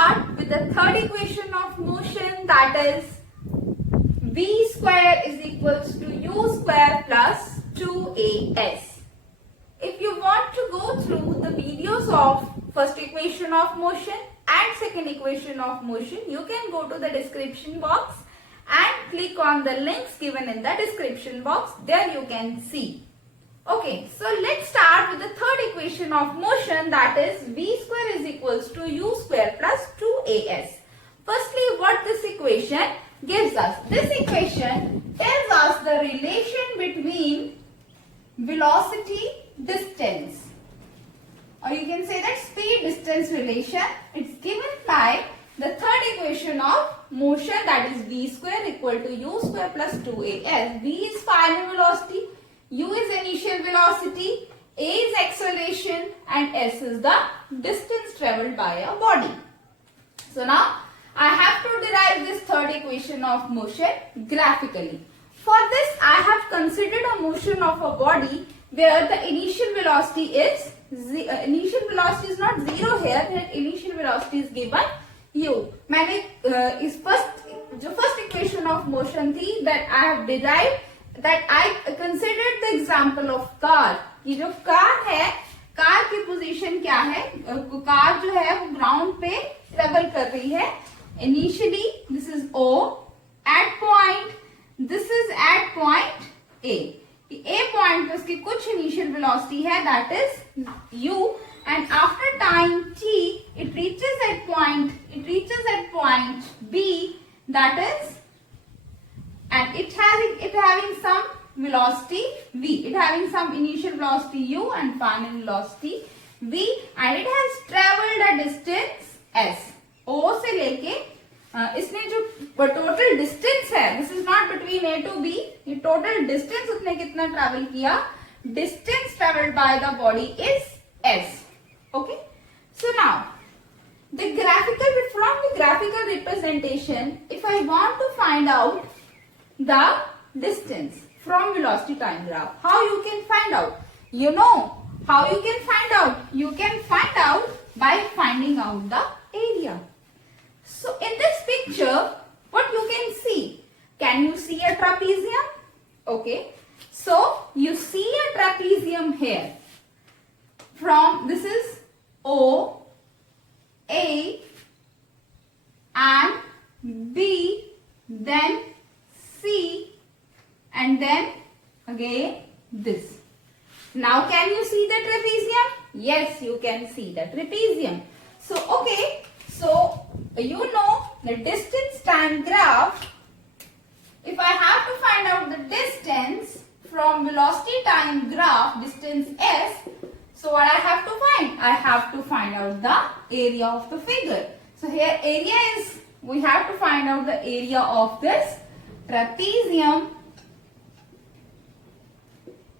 start with the third equation of motion, that is v square is equals to u square plus 2as. If you want to go through the videos of first equation of motion and second equation of motion, you can go to the description box and click on the links given in the description box. There you can see. Okay, so let's start with the third equation of motion, that is v square is equals to u square plus 2as. Firstly, what this equation gives us? This equation tells us the relation between velocity, distance, or you can say that speed distance relation. It's given by the third equation of motion, that is v square equal to u square plus 2as. v is final velocity, u is initial velocity, a is acceleration, and s is the distance traveled by a body. So now I have to derive this third equation of motion graphically. For this, I have considered a motion of a body where the initial velocity is not zero here. That initial velocity is given u. मैंने इस first equation of motion थी that I have derived, that I considered the example of car. ये जो car है, car की position क्या है? Car जो है वो ग्राउंड पे ट्रेवल कर रही है. Initially this is O, at point this is at point A. A point पे उसकी कुछ initial velocity है, that is u, and after time t it reaches at point B, that is, and it having some velocity v, it having some initial velocity u and final velocity v, and it has traveled a distance s. O से लेके इसने जो total distance है, this is not between A to B, ये total distance उसने कितना travel किया? Distance travelled by the body is S. Okay, so now from the graphical representation, if I want to find out the distance from velocity time graph, how you can find out? You know how you can find out? You can find out by finding out the area. So in this picture, what you can see? Can you see a trapezium? Okay, so you see a trapezium here. From this is O, A, and B, then C, and then again this. Now can you see the trapezium? Yes, you can see the trapezium. So okay, so you know the distance time graph. If I have to find out the distance from velocity time graph, distance s, so what I have to find? I have to find out the area of the figure. So here area is, we have to find out the area of this trapezium.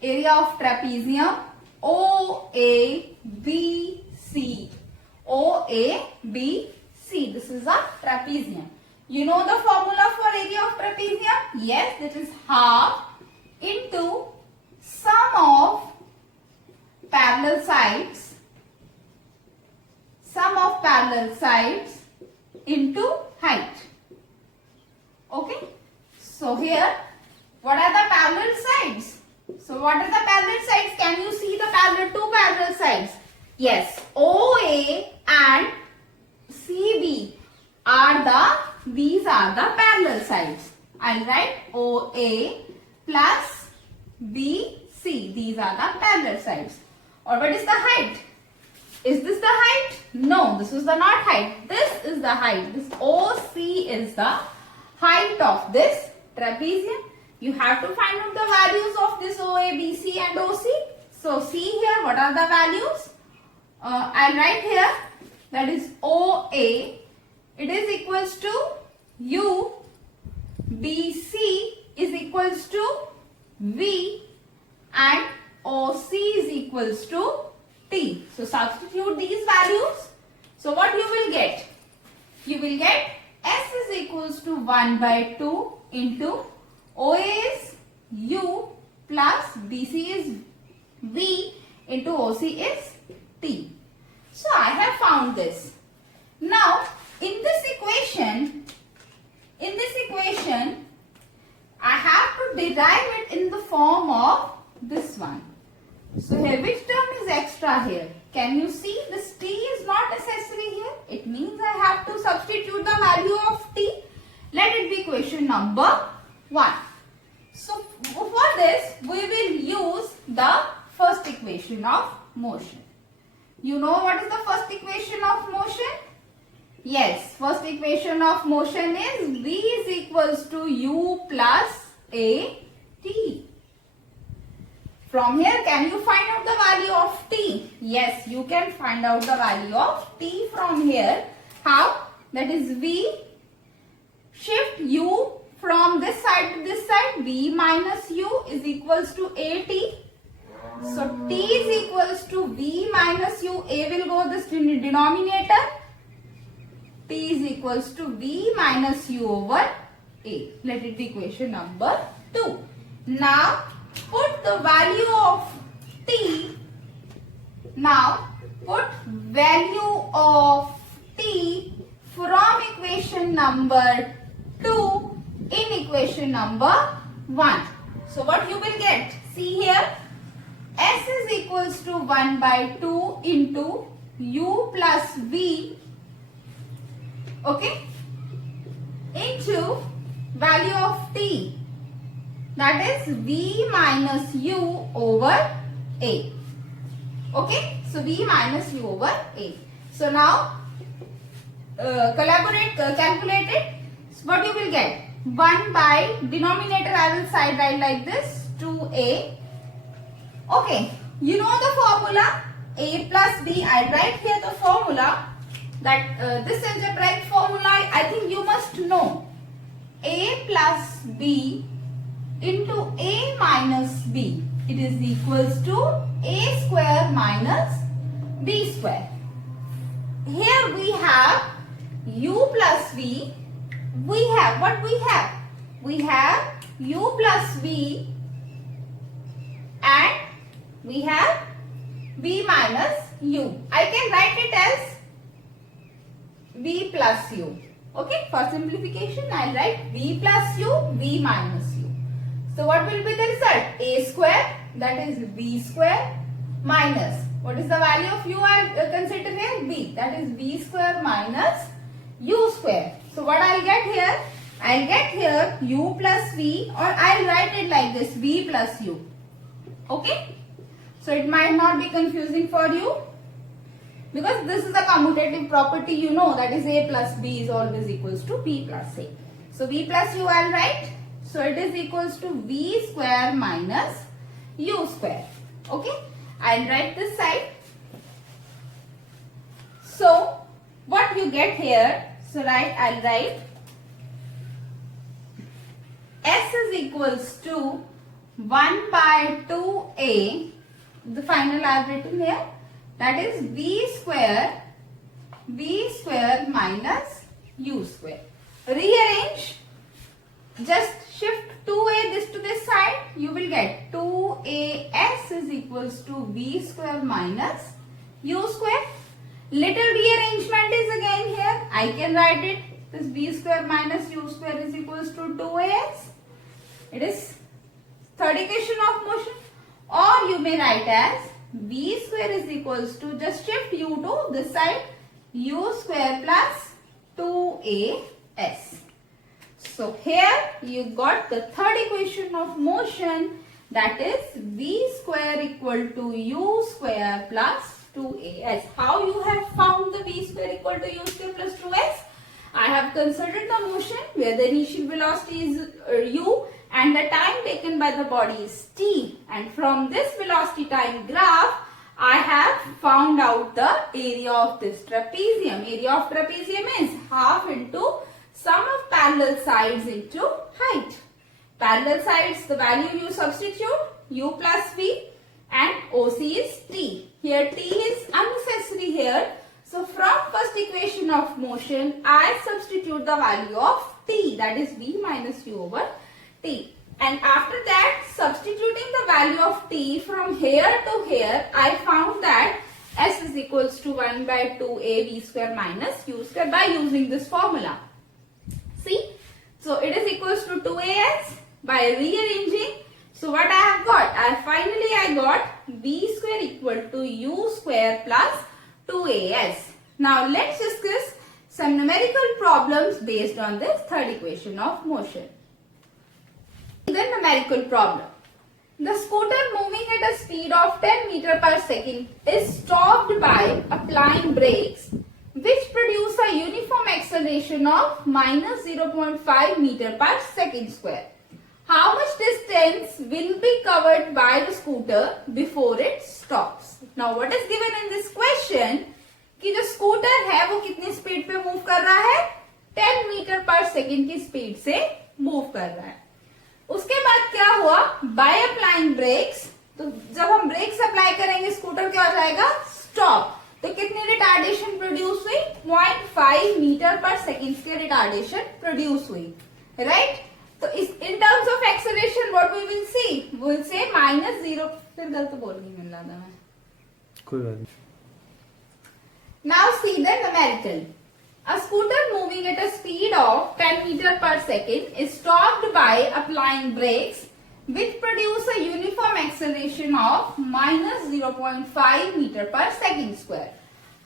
Area of trapezium OABC. OABC. This is a trapezium. You know the formula for area of trapezium? Yes, that is half into sum of parallel sides. Sum of parallel sides into height. Okay. So here, what are the parallel sides? So what are the parallel sides? Can you see the two parallel sides? Yes, OA and CB these are the parallel sides. I'll write OA plus BC. These are the parallel sides. Or what is the height? Is this the height? No, this is the not height. This is the height. This OC is the height of this trapezium. You have to find out the values of this OA, BC and OC. So see here, what are the values? I'll write here, that is OA, it is equals to U, BC is equals to V, and OC is equals to T. So substitute these values. So what you will get? You will get S is equals to 1 by 2 into OA is U plus BC is V into OC is T. So I have found this. Now derive it in the form of this one. So here, which term is extra here? Can you see this t is not necessary here? It means I have to substitute the value of t. Let it be equation number 1. So for this, we will use the first equation of motion. You know what is the first equation of motion? Yes, first equation of motion is v is equals to u plus a t. From here, can you find out the value of t? Yes, you can find out the value of t from here. How? That is v, shift u from this side to this side, v minus u is equals to at. So t is equals to v minus u, a will go this denominator. T is equals to v minus u over a. Let it be equation number 2. Now put the value of t. Now put value of t from equation number 2 in equation number 1. So what you will get? See here. S is equals to 1 by 2 into u plus v, okay, into value of t, that is v minus u over a. Okay, so v minus u over a. So now calculate it. So what you will get? 1 by denominator I will side write like this, 2a. Okay, you know the formula a plus b. I write here the formula, that this algebraic formula I think you must know. A plus b into a minus b, it is equals to a square minus b square. Here we have u plus v. We have what we have? We have u plus v and we have v minus u. I can write it as v plus u. Okay, for simplification I will write v plus u, v minus u. So what will be the result? A square, that is v square, minus, what is the value of u I consider here? V, that is v square minus u square. So what I will get here? I will get here u plus v, or I will write it like this, v plus u. Okay, so it might not be confusing for you, because this is a commutative property, you know, that is a plus b is always equals to b plus a. So v plus u I will write. So it is equals to v square minus u square. Okay, I will write this side. So what you get here? So I will write S is equals to 1 by 2a. The final I have written here. That is v square minus u square. Rearrange. Just shift 2a this to this side. You will get 2as is equals to v square minus u square. Little rearrangement is again here. I can write it. This v square minus u square is equals to 2as. It is third equation of motion. Or you may write as v square is equals to, just shift u to this side, u square plus 2as. So here you got the third equation of motion, that is v square equal to u square plus 2as. How you have found the v square equal to u square plus 2as? I have considered the motion where the initial velocity is u and the time taken by the body is t, and from this velocity time graph I have found out the area of this trapezium. Area of trapezium is half into sum of parallel sides into height. Parallel sides, the value you substitute, u plus v, and OC is t. Here t is unnecessary here. So from first equation of motion, I substitute the value of t, that is v minus u over t. And after that, substituting the value of t from here to here, I found that S is equals to 1 by 2a v square minus u square by using this formula. See, so it is equals to 2as. by rearranging. So what I have got? Finally I got v square equal to u square plus 2as. Now let's discuss some numerical problems based on this third equation of motion. The numerical problem. The scooter moving at a speed of 10 meter per second is stopped by applying brakes which produce a uniform acceleration of minus 0.5 meter per second square. How much distance will be covered by the scooter before it stops? Now what is given in this question कि जो scooter है वो कितनी speed पे move कर रहा है? 10 meter per second की स्पीड से मूव कर रहा है. उसके बाद क्या हुआ? बाय अप्लाइंग ब्रेक्स, तो जब हम ब्रेक्स अप्लाई करेंगे स्कूटर क्या हो जाएगा? स्टॉप. तो कितनी रिटार्डेशन प्रोड्यूस हुई? 0.5 मीटर पर सेकेंड की रिटार्डेशन प्रोड्यूस हुई, राइट? तो इस in terms of acceleration what we will see? We will say minus 0. फिर गलत बोल रही मिल रहा था मैं, कोई बात नहीं. Now see the numerical. A scooter moving at a speed of 10 meter per second is stopped by applying brakes which produce a uniform acceleration of minus 0.5 meter per second square.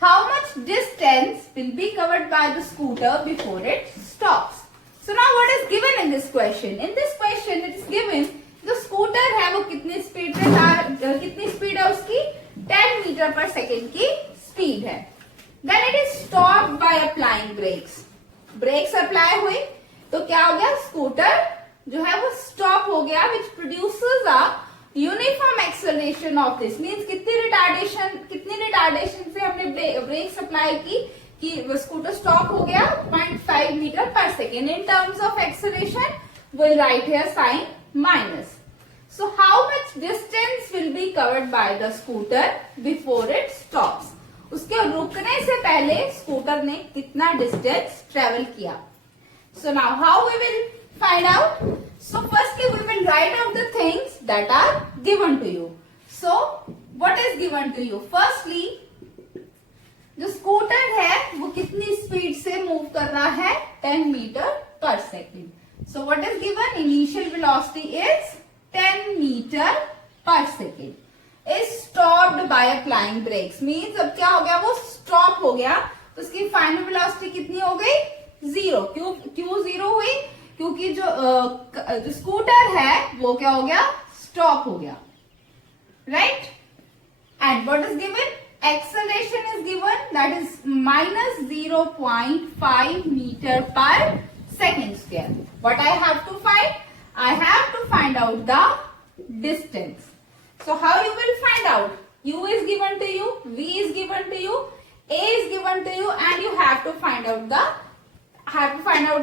How much distance will be covered by the scooter before it stops? So now what is given in this question? In this question it is given the scooter है वो कितनी speed पे कितनी speed है उसकी? 10 meter per second की speed है. Then it is stopped by applying brakes. Brakes apply हुई तो क्या हो गया? स्कूटर जो है वो स्टॉप हो गया, which produces a uniform acceleration of this. Means कितनी रिटार्डेशन से हमने ब्रेक्स अप्लाई की कि स्कूटर स्टॉप हो गया? 0.5 metre per second. In terms of acceleration, we'll write here sign minus. So how much distance will be covered by the scooter before it stops? उसके रुकने से पहले स्कूटर ने कितना डिस्टेंस ट्रेवल किया? So now how we will find out? So firstly we will write out the things that are given to you. So what is given to you? Firstly जो scooter है वो कितनी speed से move कर रहा है? 10 meter per second. So what is given? Initial velocity is 10 meter per second. is stopped by applying brakes. Means अब क्या हो गया? वो स्टॉप हो गया तो उसकी फाइनल वेलोसिटी कितनी हो गई? 0. क्यों 0 हुई? क्योंकि जो स्कूटर है वो क्या हो गया? स्टॉप हो गया, right? And what is given? Acceleration is given, that is minus 0.5 metre per second square. What I have to find? I have to find out the distance. So how you will find out? U is given to you, V is given to you, A is given to you, and you have to find out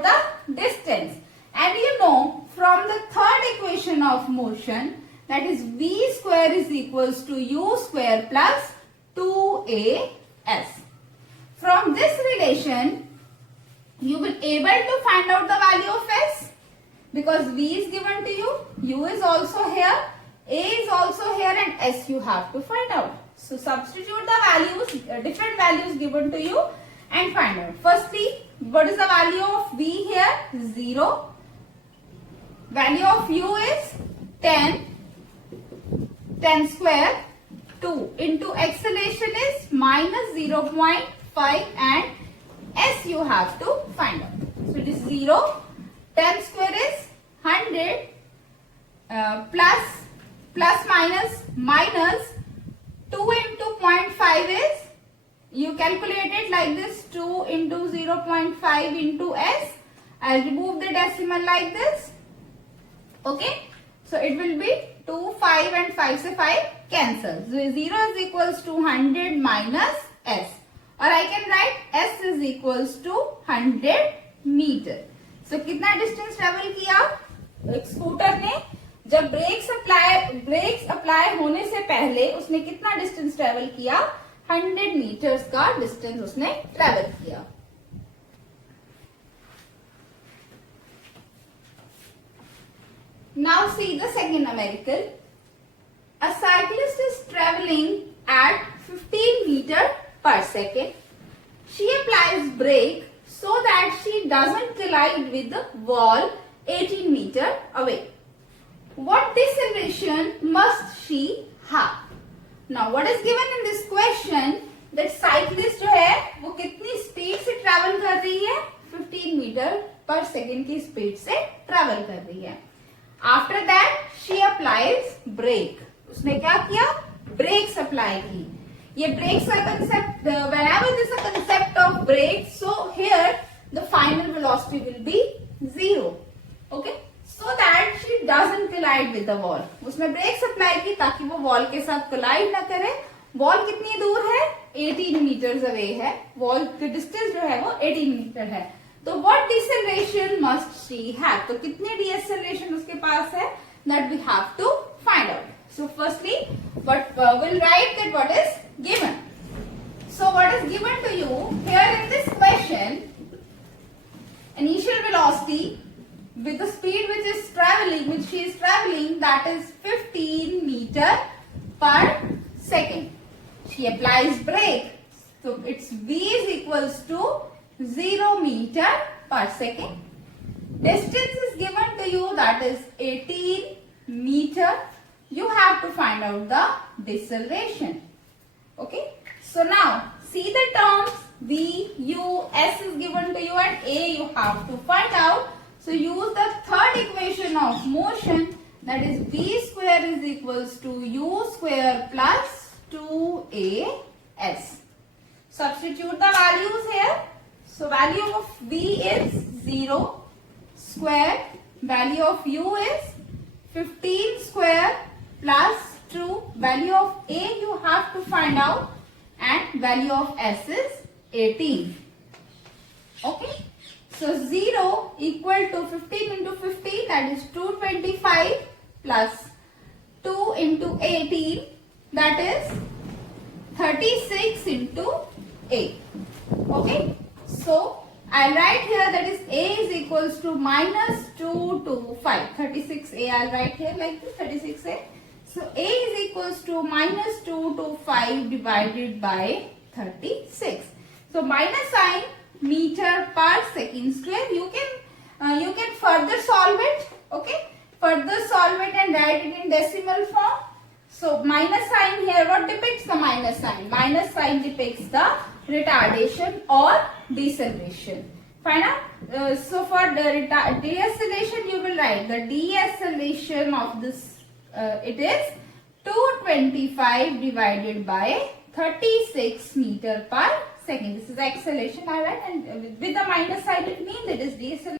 the distance. And you know from the third equation of motion, that is V square is equals to U square plus 2AS. From this relation, you will able to find out the value of S because V is given to you, U is also here, A is also here, and S you have to find out. So substitute the values, different values given to you and find out. Firstly, what is the value of V here? 0. Value of U is 10. 10 square 2 into acceleration is minus 0.5 and S you have to find out. So it is 0. 10 square is 100 plus minus 2 into 0.5 is, you calculate it like this, 2 into 0.5 into S. I'll remove the decimal like this. Okay. So it will be 2, 5 and 5 से 5 cancel. So 0 is equals to 100 minus S. Or I can write S is equals to 100 meter. So कितना distance travel किया? एक scooter ने जब breaks apply होने से पहले उसने कितना डिस्टेंस ट्रेवल किया? 100 मीटर्स का डिस्टेंस उसने ट्रेवल किया. Now see the second numerical. A cyclist is traveling at 15 meter per second. She applies brake so that she doesn't collide with the wall 18 meter away. what deceleration must she have? Now what is given in this question that cyclist जो है वो कितनी speed से travel कर रही है? 15 metre per second की speed से ट्रैवल कर रही है. After that she applies brake. उसने क्या किया? ब्रेक्स अप्लाई की. ये ब्रेक्स का concept, whenever there is a concept of brake, so here the final velocity will be 0. Okay, so that she doesn't collide with the wall. उसने breaks apply की ताकि वो वॉल के साथ कोलाइड ना करे. वॉल कितनी दूर है? 18 मीटर्स अवे है. वॉल की डिस्टेंस जो है वो 18 मीटर है. तो what deceleration must she have? तो कितनी deceleration उसके पास है? That we have to find out. So firstly, what we'll write that what is given. So what is given to you here in this question? Initial velocity with the speed which she is traveling, that is 15 meter per second. She applies brake, so its v is equals to 0 meter per second. Distance is given to you, that is 18 meter. You have to find out the deceleration. Okay, so now see the terms v, u, s is given to you and a you have to find out. So use the third equation of motion, that is v square is equals to u square plus 2as. Substitute the values here. So value of v is 0 square, value of u is 15 square plus 2, value of a you have to find out, and value of s is 18. Okay, so 0 equal to 15 into 15, that is 225 plus 2 into 18, that is 36 into 8. Okay, so I'll write here that is a is equals to minus 225. 36a I'll write here like this, 36a. So a is equals to minus 225 divided by 36. So minus sign meter per second square. You can further solve it. Okay, further solve it and write it in decimal form. So minus sign here, what depicts the minus sign? Minus sign depicts the retardation or deceleration. Fine. So for the deceleration, you will write the deceleration of this. It is 225 divided by 36 meter per second. This is acceleration I write, and with the minus sign it means it is deceleration.